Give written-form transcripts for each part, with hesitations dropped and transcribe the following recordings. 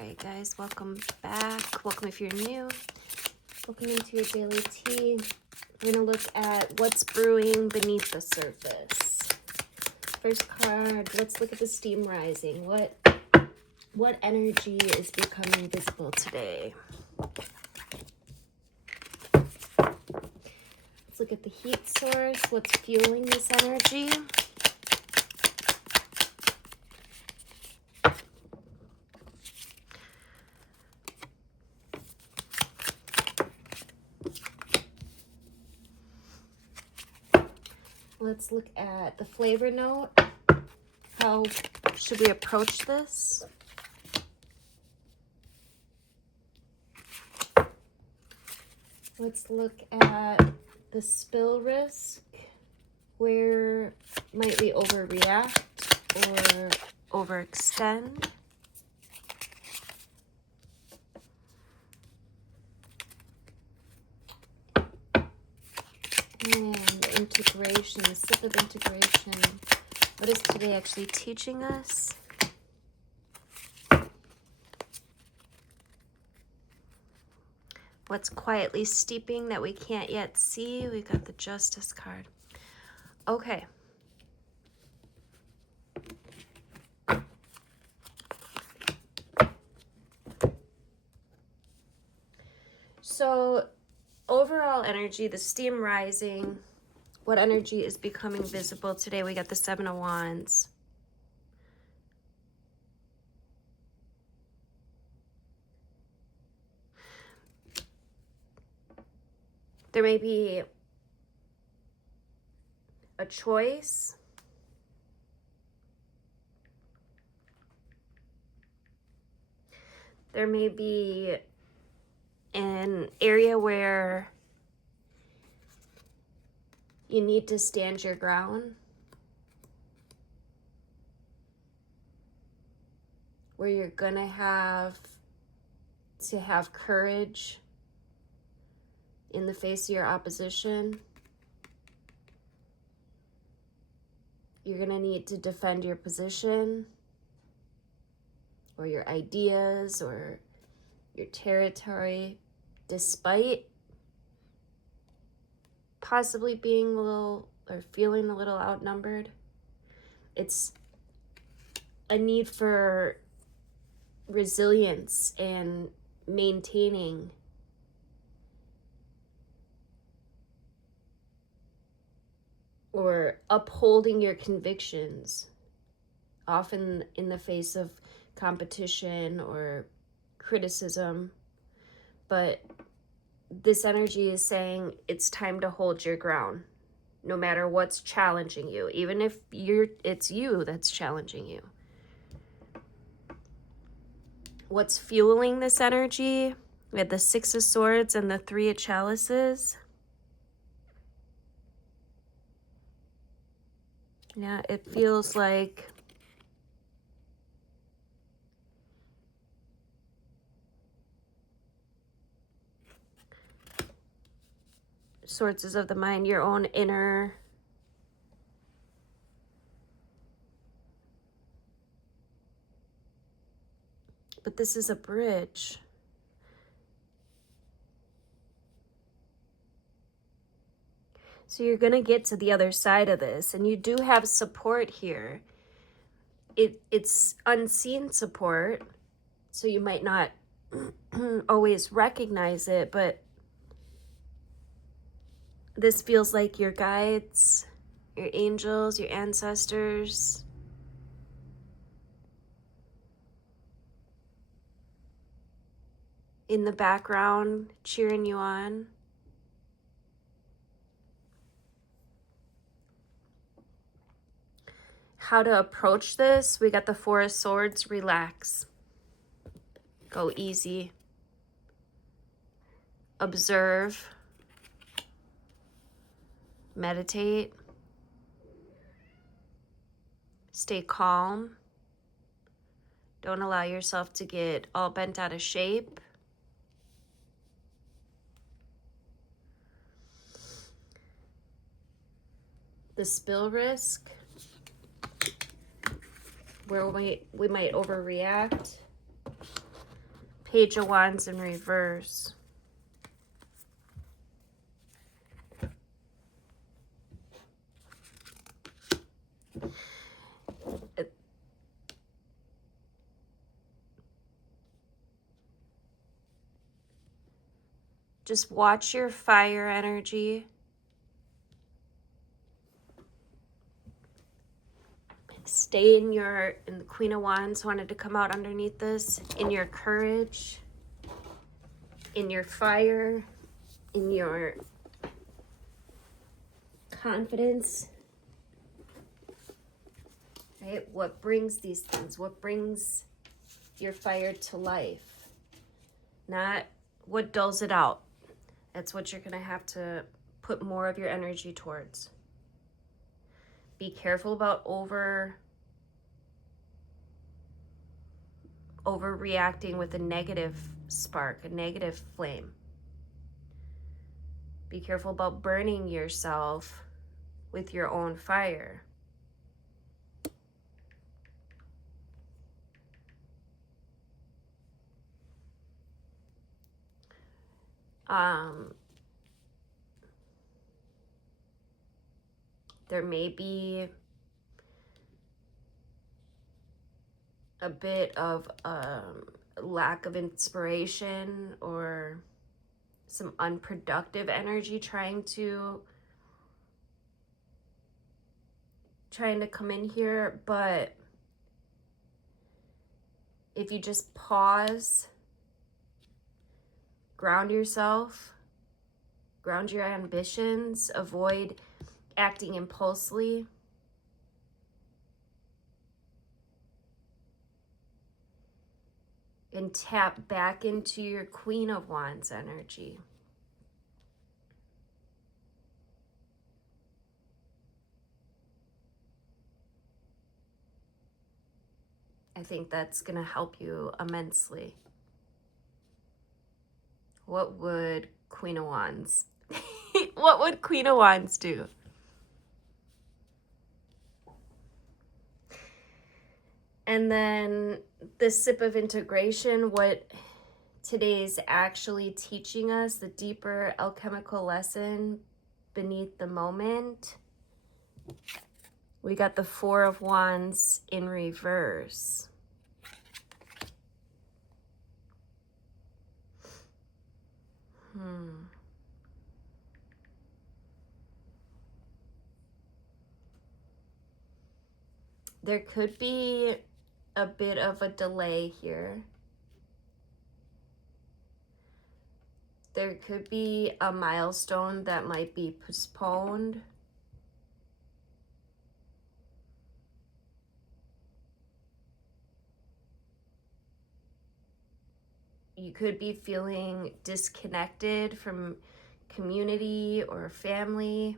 Alright guys, welcome back. Welcome if you're new. Welcome into your daily tea. We're going to look at what's brewing beneath the surface. First card, let's look at the steam rising. What energy is becoming visible today? Let's look at the heat source. What's fueling this energy? Let's look at the flavor note. How should we approach this? Let's look at the spill risk. Where might we overreact or overextend? And integration, the sip of integration. What is today actually teaching us? What's quietly steeping that we can't yet see? We got the Justice card. Okay. So overall energy, the steam rising, what energy is becoming visible today? We got the Seven of Wands. There may be a choice. There may be an area where you need to stand your ground, where you're gonna have to have courage in the face of your opposition. You're gonna need to defend your position or your ideas or your territory, despite possibly being a little or feeling a little outnumbered. It's a need for resilience and maintaining or upholding your convictions, often in the face of competition or criticism. But this energy is saying it's time to hold your ground, no matter what's challenging you, even if it's you that's challenging you. What's fueling this energy? We had the Six of Swords and the Three of Chalices. Yeah, it feels like Swords is of the mind, your own inner but this is a bridge. So you're going to get to the other side of this, and you do have support here. It's unseen support, so you might not always recognize it, but this feels like your guides, your angels, your ancestors, in the background cheering you on. How to approach this? We got the Four of Swords. Relax. Go easy. Observe. Meditate. Stay calm. Don't allow yourself to get all bent out of shape. The spill risk, where we might overreact. Page of Wands in reverse. Just watch your fire energy. Stay in the Queen of Wands wanted to come out underneath this, in your courage, in your fire, in your confidence. Right? What brings these things? What brings your fire to life? Not what dulls it out. That's what you're going to have to put more of your energy towards. Be careful about overreacting with a negative spark, a negative flame. Be careful about burning yourself with your own fire. There may be a bit of lack of inspiration or some unproductive energy trying to come in here, but if you just pause, ground yourself, ground your ambitions, avoid acting impulsively, and tap back into your Queen of Wands energy. I think that's going to help you immensely. What would Queen of Wands what would Queen of Wands do? And then the sip of integration, what today's actually teaching us, the deeper alchemical lesson beneath the moment. We got the Four of Wands in reverse. There could be a bit of a delay here. There could be a milestone that might be postponed. You could be feeling disconnected from community or family.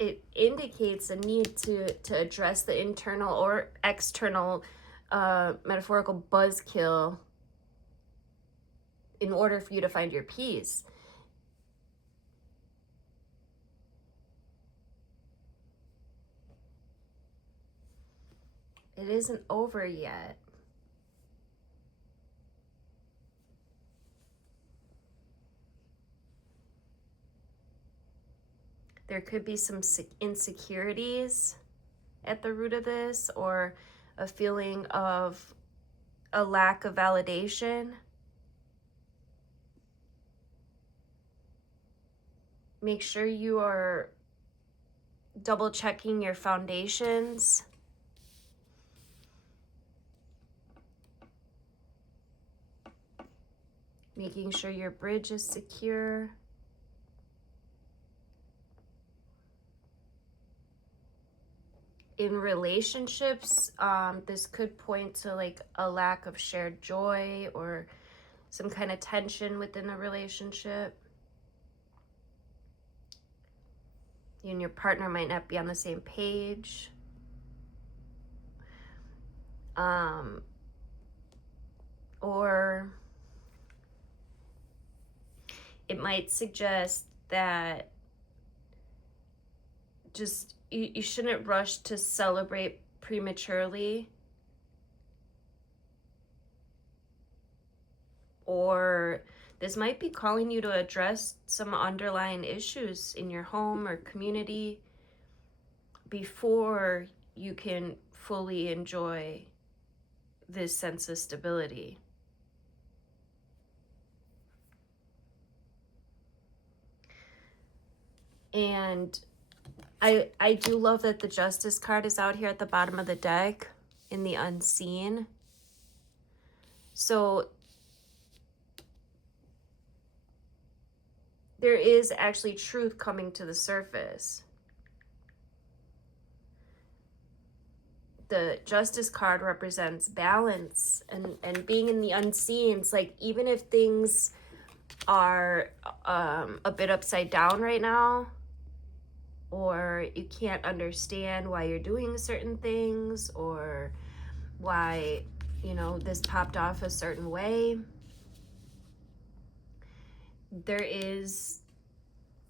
It indicates a need to address the internal or external metaphorical buzzkill in order for you to find your peace. It isn't over yet. There could be some insecurities at the root of this, or a feeling of a lack of validation. Make sure you are double checking your foundations. Making sure your bridge is secure. In relationships, this could point to like a lack of shared joy or some kind of tension within a relationship. You and your partner might not be on the same page. Or it might suggest that just, you shouldn't rush to celebrate prematurely, or this might be calling you to address some underlying issues in your home or community before you can fully enjoy this sense of stability. And I do love that the Justice card is out here at the bottom of the deck in the unseen. So there is actually truth coming to the surface. The Justice card represents balance and being in the unseen. It's like, even if things are a bit upside down right now, or you can't understand why you're doing certain things, or why, you know, this popped off a certain way, there is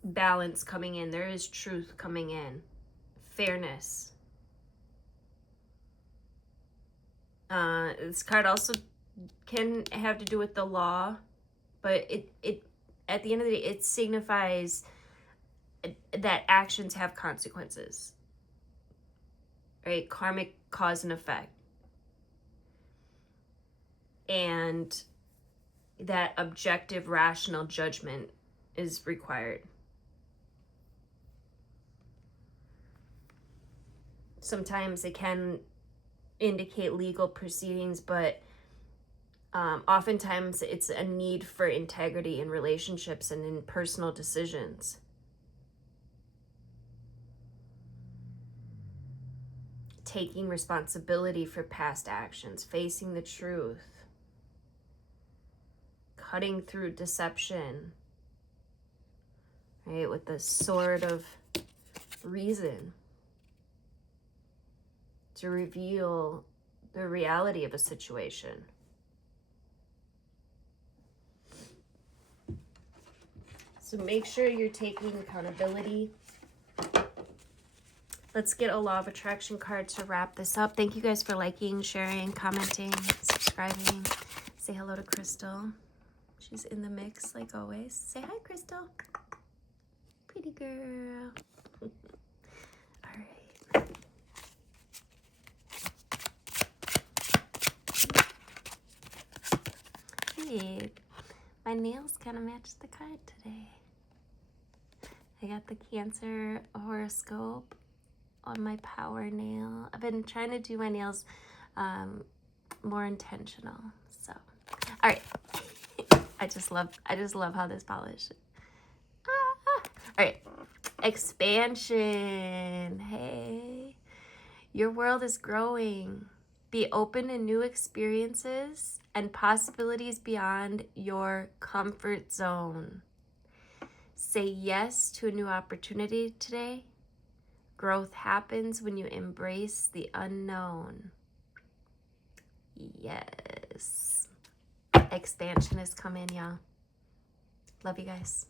balance coming in. There is truth coming in. Fairness. This card also can have to do with the law, but it at the end of the day, it signifies that actions have consequences, right? Karmic cause and effect. And that objective, rational judgment is required. Sometimes it can indicate legal proceedings, but oftentimes it's a need for integrity in relationships and in personal decisions. Taking responsibility for past actions, facing the truth, cutting through deception, right, with the sword of reason to reveal the reality of a situation. So make sure you're taking accountability. Let's get a law of attraction card to wrap this up. Thank you guys for liking, sharing, commenting, subscribing. Say hello to Crystal. She's in the mix like always. Say hi, Crystal. Pretty girl. All right. Hey, my nails kind of match the card today. I got the Cancer horoscope on my power nail. I've been trying to do my nails more intentional. So, all right. I just love how this polish. All right. Expansion. Hey, your world is growing. Be open to new experiences and possibilities beyond your comfort zone. Say yes to a new opportunity today. Growth happens when you embrace the unknown. Yes. Expansion is coming, y'all. Love you guys.